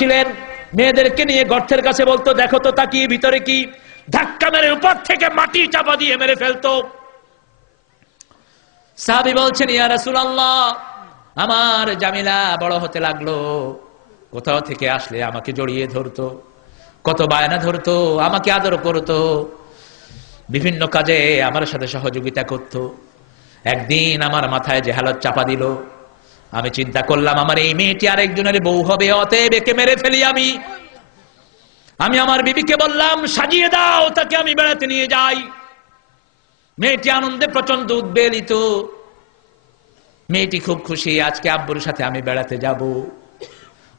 ছিলেন, মেয়েদেরকে নিয়ে গর্তের কাছে বলতো দেখো তো তাকিয়ে ভিতরে কি, ধাক্কা মেরে উপর থেকে মাটি চাপা দিয়ে মেরে ফেলতো। সাহাবী বলছেন ইয়া রাসূলুল্লাহ, আমার জামিলা বড় হতে লাগলো, কোথাও থেকে আসলে আমাকে জড়িয়ে ধরতো, কত বায়না ধরতো, আমাকে আদর করতো, বিভিন্ন কাজে আমার সাথে সহযোগিতা করত। একদিন আমার মাথায় জেহালত চাপা দিল, আমি চিন্তা করলাম আমার এই মেয়েটি আরেকজনের বউ হবে, অতএব একে মেরে ফেলি। আমি আমার বিবিকে বললাম সাজিয়ে দাও, তাকে আমি বেড়াতে নিয়ে যাই। মেয়েটি আনন্দে প্রচন্ড উদ্বেলিত, মেয়েটি খুব খুশি, আজকে আব্বুর সাথে আমি বেড়াতে যাব।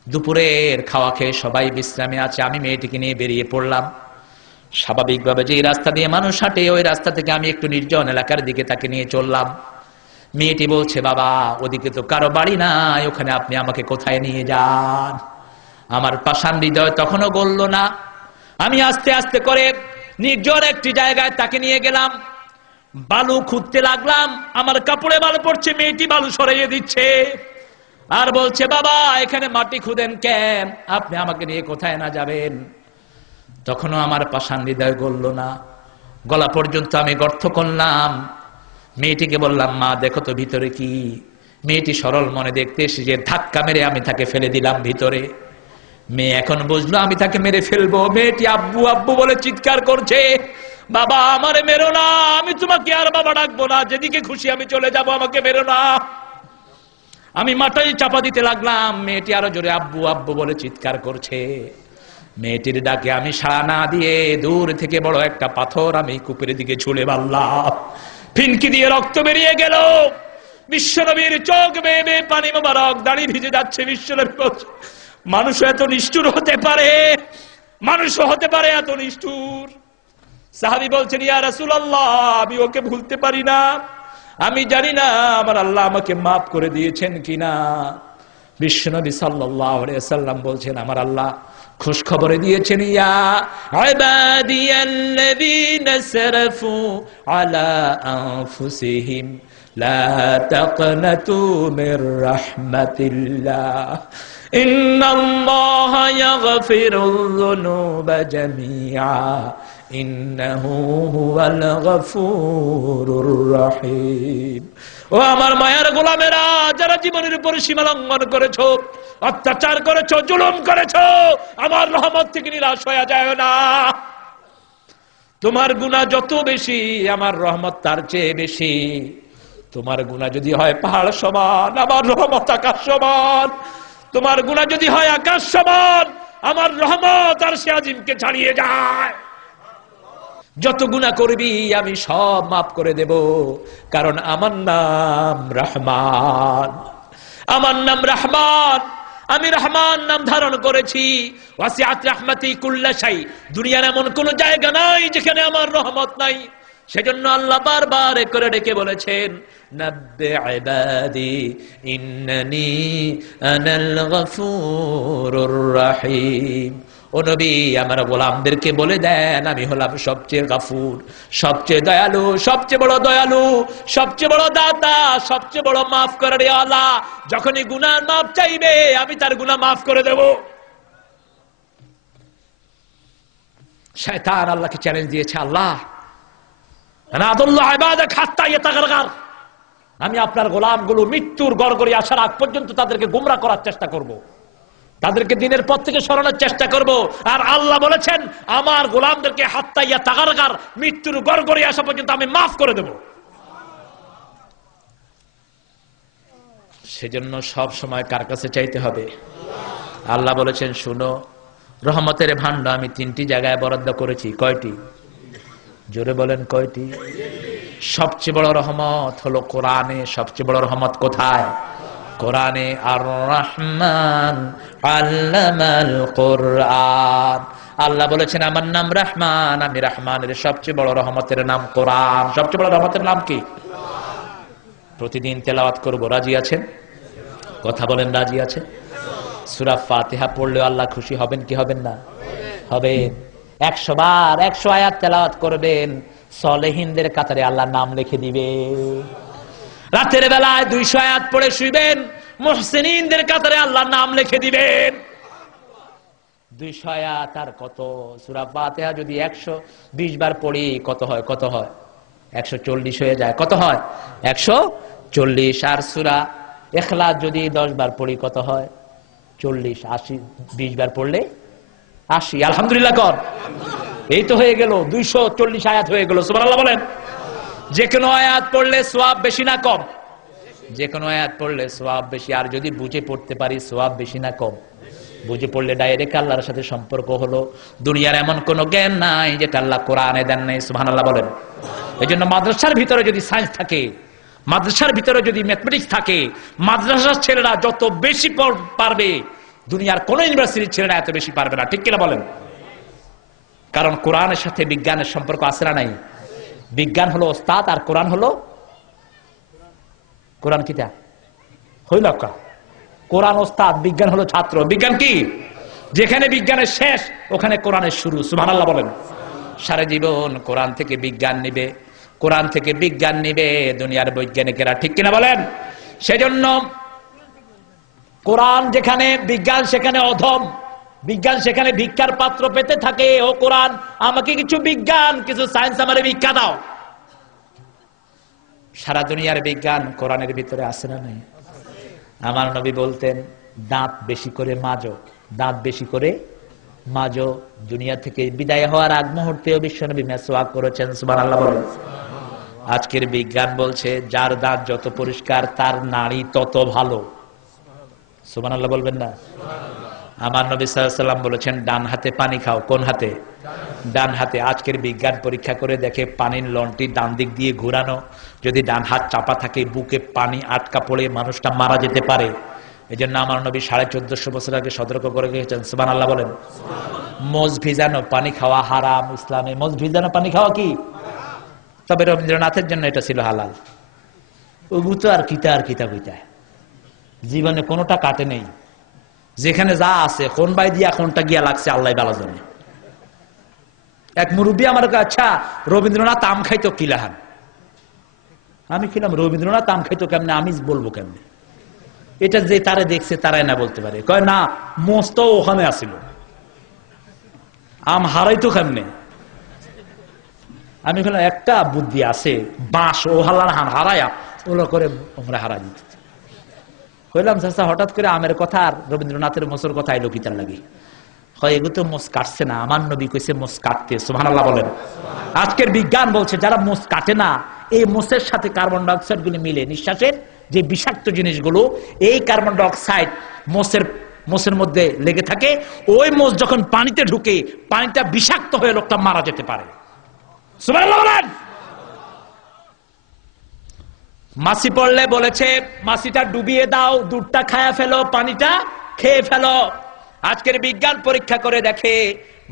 দুপুরের খাওয়া খেয়ে সবাই বিশ্রামে আছে, আমি মেয়েটিকে নিয়ে বেরিয়ে পড়লাম। স্বাভাবিকভাবে যে রাস্তা দিয়ে মানুষ হাঁটে ওই রাস্তা থেকে আমি একটু নির্জন এলাকার দিকে তাকে নিয়ে চললাম। মেয়েটি বলছে বাবা ওদিকে তো কারো বাড়ি নাই, ওখানে আপনি আমাকে কোথায় নিয়ে যান? আমার পাষাণ হৃদয় তখনও গলল না। আমি আস্তে আস্তে করে নির্জন একটি জায়গায় তাকে নিয়ে গেলাম, বালু খুঁড়তে লাগলাম, আমার কাপড়ে বালু পড়ছে, মেয়েটি বালু সরিয়ে দিচ্ছে আর বলছে বাবা এখানে মাটি খুঁদেন কেন, আপনি আমাকে নিয়ে কোথায় না যাবেন? তখনও আমার পাষাণ হৃদয় গলল না, গলা পর্যন্ত আমি গর্ত করলাম। মেয়েটিকে বললাম মা দেখো তো ভিতরে কি। মেয়েটি সরল মনে দেখতে এসে যে ধাক্কা মেরে আমি তাকে ফেলে দিলাম ভিতরে। মেয়ে এখন বুঝলো আমি তাকে মেরে ফেলবো। মেয়েটি আব্বু আব্বু বলে চিৎকার করছে, বাবা আমারে মেরো না, আমি তোমাকে আর বাবা ডাকবো না, যেদিকে খুশি আমি চলে যাব, আমাকে মেরো না। আমি মাথায় চাপা দিতে লাগলাম, মেয়েটি আরো জোরে আব্বু আব্বু বলে চিৎকার করছে। মেয়েটির ডাকে আমি সাড়া না দিয়ে দূর থেকে বড় একটা পাথর আমি কূপের দিকে ছুঁড়ে মারলাম, ফিনকি দিয়ে রক্ত বেরিয়ে গেল। বিশ্বনবীর চোখ বেয়ে বেয়ে পানি মোবারক, দাড়ি ভিজে যাচ্ছে। বিশ্বনবী বলছে মানুষ এত নিষ্ঠুর হতে পারে, মানুষও হতে পারে এত নিষ্ঠুর। সাহাবী বলছেন ইয়া রাসূলুল্লাহ আমি ওকে ভুলতে পারি না, আমি জানি না আমার আল্লাহ আমাকে মাফ করে দিয়েছেন কিনা। বিশ্বনবী সাল্লাল্লাহু আলাইহি ওয়াসাল্লাম বলছেন আমার আল্লাহ খুশ খবরে দিয়েছেন ইয়া ইবাদিয়াল্লাযীনা সারাফু আলা আনফুসিহিম লা তাকনাতু মির রাহমাতিল্লাহ ইন্নাল্লাহা ইয়াগফিরুয যুনুবা জামিআ ইন্নাহু হুয়াল গফুরুর রহিম। ও আমার মায়ার গোলামেরা, যারা জীবনের উপর সীমা লঙ্ঘন করেছো, অত্যাচার করেছো, জুলুম করেছো, আমার রহমত থেকে নিরাশ হয়ে যায় না। তোমার গুনাহ যত বেশি আমার রহমত তার চেয়ে বেশি। তোমার গুনাহ যদি হয় পাহাড় সমান, আমার রহমত আকাশ সমান। তোমার গুনাহ যদি হয় আকাশ সমান, আমার রহমত আরশে আজিমকে ছাড়িয়ে যায়। যত গুনাহ করবি আমি সব মাফ করে দেব, কারণ আমার নাম রহমান। আমার নাম রহমান, আমি রহমান নাম ধারণ করেছি। ওয়াসিআত রাহমাতি কুল্লা শাই, দুনিয়ার এমন কোন জায়গা নাই যেখানে আমার রহমত নাই। সেজন্য আল্লাহ বারবার করে ডেকে বলেছেন নাব্বি ইবাদি ইন্নানি আনাল গফুরুর রহিম। ও নবী আমার গোলামদেরকে বলে দেন আমি হলাম সবচেয়ে গফুর, সবচেয়ে দয়ালু, সবচেয়ে বড় দয়ালু, সবচেয়ে বড় দাতা, সবচেয়ে বড় মাফ করার আল্লাহ। যখনই গুনাহ মাফ চাইবে আমি তার গুনাহ মাফ করে দেব। শয়তান আল্লাহকে চ্যালেঞ্জ দিয়েছে, আল্লাহ আমি আপনার গোলামগুলো মৃত্যুর গড়গড়ি আসার আগ পর্যন্ত তাদেরকে গোমরা করার চেষ্টা করব, তাদেরকে দিনের পথ থেকে সরানোর চেষ্টা করব। আর আল্লাহ বলেছেন আমার গোলামদেরকে হাত্তাইয়া তাগারগার, মৃত্যুর গড়গড়ি আসা পর্যন্ত আমি মাফ করে দেব। সেজন্য সব সময় কার কাছে চাইতে হবে? আল্লাহ বলেছেন শুনো, রহমতের ভান্ডার আমি 3টি জায়গায় বরাদ্দ করেছি। কয়টি? জোরে বলেন কয়টি? সবচেয়ে বড় রহমত হলো কোরআনে। সবচেয়ে বড় রহমত কোথায়? কোরআনে। আর রহমান আল্লামাল কোরআন। আল্লাহ বলেছেন আমার নাম রহমান, আমি রহমানের সবচেয়ে বড় রহমতের নাম কোরআন। সবচেয়ে বড় রহমতের নাম কি? প্রতিদিন তেলাওয়াত করব, রাজি আছেন? কথা বলেন রাজি আছেন? সূরা ফাতিহা পড়লে আল্লাহ খুশি হবেন কি হবেন না? হবেন। 100 বার 100 আয়াত তেলাওয়াত করবেন, সলেহিনদের কাতারে আল্লাহ নাম লিখে দিবে। রাতের বেলায় 200 আয়াত পড়ে শুইবেন, মুহসিনিনদের কাতারে আল্লাহ নাম লিখে দিবেন। 200 আয়াত আর কত? সূরা ফাতিহা যদি 120 বার পড়ি কত হয়? 140 হয়ে যায়। কত হয়? 140। আর সূরা ইখলাস যদি 10 বার পড়ি কত হয়? 40। 80, 20 বার পড়লে 80। আলহামদুলিল্লাহ কর। এই তো হয়ে গেল 240 আয়াত হয়ে গেল। সুবহানাল্লাহ বলেন। যে কোনো আয়াত পড়লে সওয়াব বেশি না কম? যে কোনো আয়াত পড়লে সওয়াব বেশি। আর যদি বুঝে পড়তে পারি সওয়াব বেশি না কম? বুঝে পড়লে ডাইরেক্ট আল্লাহর সাথে সম্পর্ক হলো। দুনিয়ার এমন কোন জ্ঞান নাই যেটা আল্লাহ কোরআনে দেন নাই। সুবহানাল্লাহ বলেন। এই জন্য মাদ্রাসার ভিতরে যদি সায়েন্স থাকে, মাদ্রাসার ভিতরে যদি ম্যাথমেটিক্স থাকে, মাদ্রাসার ছেলেরা যত বেশি পারবে দুনিয়ার কোন ইউনিভার্সিটির ছেলেরা এত বেশি পারবে না। ঠিক কিনা বলেন? কারণ কোরআনের সাথে বিজ্ঞানের সম্পর্ক আছে না নাই? বিজ্ঞান হলো ওস্তাদ আর কোরআন হলো কোরআন কিতা হইল কা? কোরআন ওস্তাদ, বিজ্ঞান হলো ছাত্র। বিজ্ঞান কি? যেখানে বিজ্ঞানের শেষ ওখানে কোরআনের শুরু। সুবহানাল্লাহ বলেন। সারা জীবন কোরআন থেকে বিজ্ঞান নিবে, কোরআন থেকে বিজ্ঞান নিবে দুনিয়ার বৈজ্ঞানিকেরা। ঠিক কিনা বলেন? সেজন্য কোরআন যেখানে বিজ্ঞান সেখানে অধম, বিজ্ঞান সেখানে ভিক্ষার পাত্র পেতে থাকে। ও কোরআন, আমাকে কিছু বিজ্ঞান, কিছু সায়েন্স আমারে ভিক্ষা দাও। সারা দুনিয়ার বিজ্ঞান কোরআনের ভিতরে আছে না নাই? আমার নবী বলতেন, দাঁত বেশি করে মাজো, দাঁত বেশি করে মাজো। দুনিয়া থেকে বিদায় হওয়ার আগ মুহূর্তেও বিশ্বনবী মেসওয়াক করেছেন। সুবহানাল্লাহ বলেন। আজকের বিজ্ঞান বলছে যার দাঁত যত পরিষ্কার তার নাড়ি তত ভালো। সুবহানাল্লাহ বলবেন না? আমার নবী সাল্লাল্লাহু আলাইহি ওয়াসাল্লাম বলেছেন ডান হাতে পানি খাও। কোন হাতে? ডান হাতে। আজকের বিজ্ঞান পরীক্ষা করে দেখে পানির লন্টি ডান দিক দিয়ে ঘোরানো, যদি ডান হাত চাপা থাকে বুকে পানি আটকা পড়ে মানুষটা মারা যেতে পারে। এই জন্য আমার নবী 1450 বছর আগে সতর্ক করে গিয়েছেন। সুবহানাল্লাহ বলেন। মোজ ভিজানো পানি খাওয়া হারাম ইসলামে। মোজ ভিজানো পানি খাওয়া কি? তবে রবীন্দ্রনাথের জন্য এটা ছিল হালাল। ওগু তো আর কিতা কইতা জীবনে কোনোটা কাটে নেই। যেখানে যা আছে কোন বাই দিয়া কোনটা গিয়া লাগছে আল্লাহ ভালো জানে। এক মুরব্বী আমার কাছে, আচ্ছা রবীন্দ্রনাথ আম খাইতো কিলাহান? আমি খিলাম রবীন্দ্রনাথ আম খাইতো কেমনে? আমি বলবো কেমনে? এটা যে তারে দেখছে তারাই না বলতে পারে। কয় না, মস্ত ওখানে আসিল, আম হারাইতো কেমনে? আমি বললাম একটা বুদ্ধি আছে, বাঁশ ও হালার হারায়া ওগুলো করে আমরা হারা দিতে। কইলাম চাচা হঠাৎ করে আমের কথা আর রবীন্দ্রনাথের মোসর কথা এলো কি তার লাগে? হয় এগুলো তো মোস কাটছে না, আমার নবী কইছে মোস কাটতে। সুবহানাল্লাহ বলেন। আজকের বিজ্ঞান বলছে যারা মোস কাটে না, এই মোসের সাথে কার্বন ডাইঅক্সাইড গুলি মিলে নিঃশ্বাসের যে বিষাক্ত জিনিসগুলো, এই কার্বন ডাইঅক্সাইড মোসের মধ্যে লেগে থাকে। ওই মোস যখন পানিতে ঢুকে পানিটা বিষাক্ত হয়ে লোকটা মারা যেতে পারে। সুবহানাল্লাহ বলেন। মাছি পড়লে বলেছে মাছিটা ডুবিয়ে দাও, দুধটা খায়া ফেলো, পানিটা খেয়ে ফেলো। আজকের বিজ্ঞান পরীক্ষা করে দেখে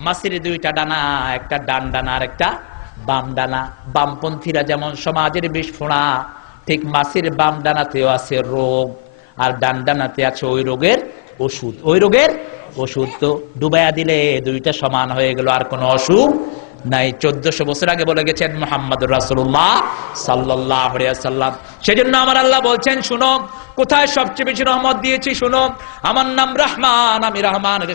মাছির দুইটা ডানা, একটা ডান ডানা আর একটা বাম ডানা। বামপন্থীরা যেমন সমাজের বিস্ফোড়া, ঠিক মাছির বাম ডানাতেও আছে রোগ, আর ডান ডানাতে আছে ওই রোগের ওষুধ। ওই রোগের ওষুধ তো ডুবাইয়া দিলে দুইটা সমান হয়ে গেল, আর কোনো অসুখ নাই। 1400 বছর আগে বলে গেছেন মুহাম্মদুর রাসূলুল্লাহ সাল্লাল্লাহু আলাইহি ওয়াসাল্লাম। সেজন্য আমার আল্লাহ বলছেন, শুনো কোথায় সবচেয়ে বেশি রহমত দিয়েছি, শুনো, আমার নাম রহমান, আমি রহমানের